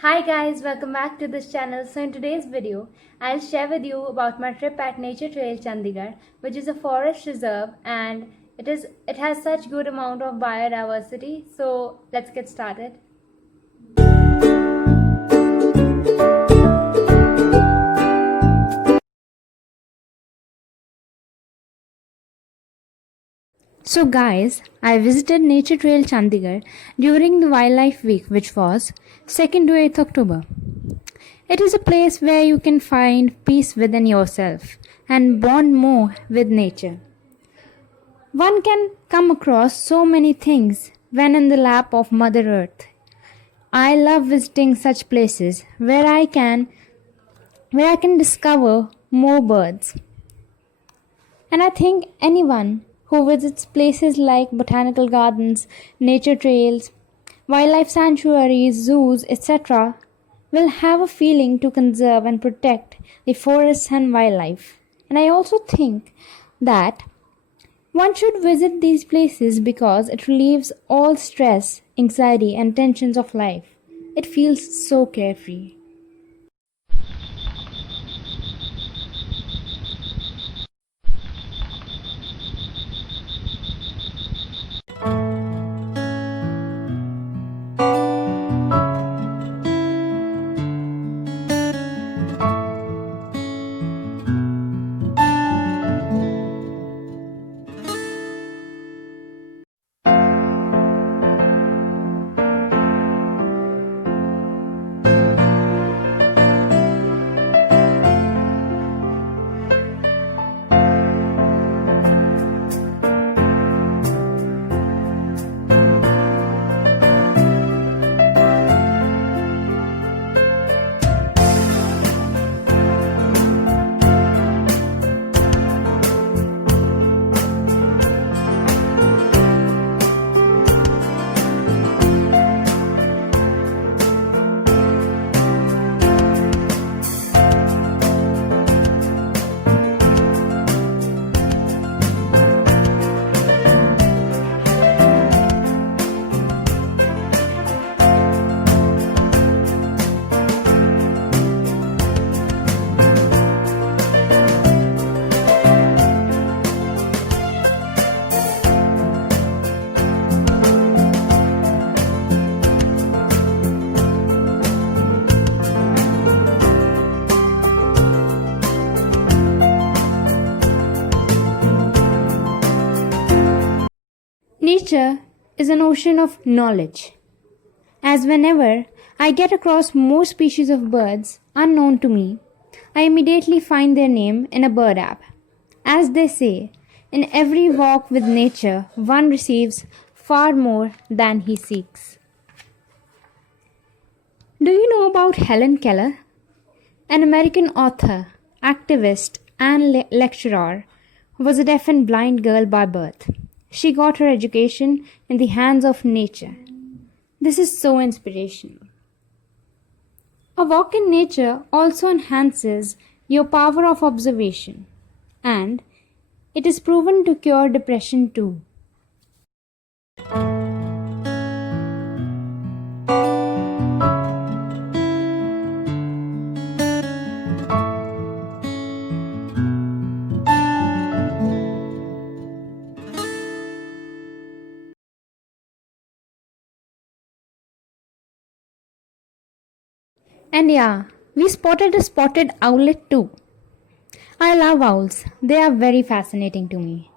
Hi guys, welcome back to this channel. So in today's video, I'll share with you about my trip at Nature Trail Chandigarh, which is a forest reserve and it has such good amount of biodiversity. So let's get started. So guys, I visited Nature Trail Chandigarh during the Wildlife Week, which was 2nd to 8th October. It is a place where you can find peace within yourself and bond more with nature. One can come across so many things when in the lap of Mother Earth. I love visiting such places where I can discover more birds. And I think anyone who visits places like botanical gardens, nature trails, wildlife sanctuaries, zoos, etc., will have a feeling to conserve and protect the forests and wildlife. And I also think that one should visit these places because it relieves all stress, anxiety, and tensions of life. It feels so carefree. Nature is an ocean of knowledge, as whenever I get across more species of birds unknown to me, I immediately find their name in a bird app. As they say, in every walk with nature, one receives far more than he seeks. Do you know about Helen Keller? An American author, activist, and lecturer who was a deaf and blind girl by birth. She got her education in the hands of nature. This is so inspirational. A walk in nature also enhances your power of observation, and it is proven to cure depression too. And yeah, we spotted a spotted owlet too. I love owls. They are very fascinating to me.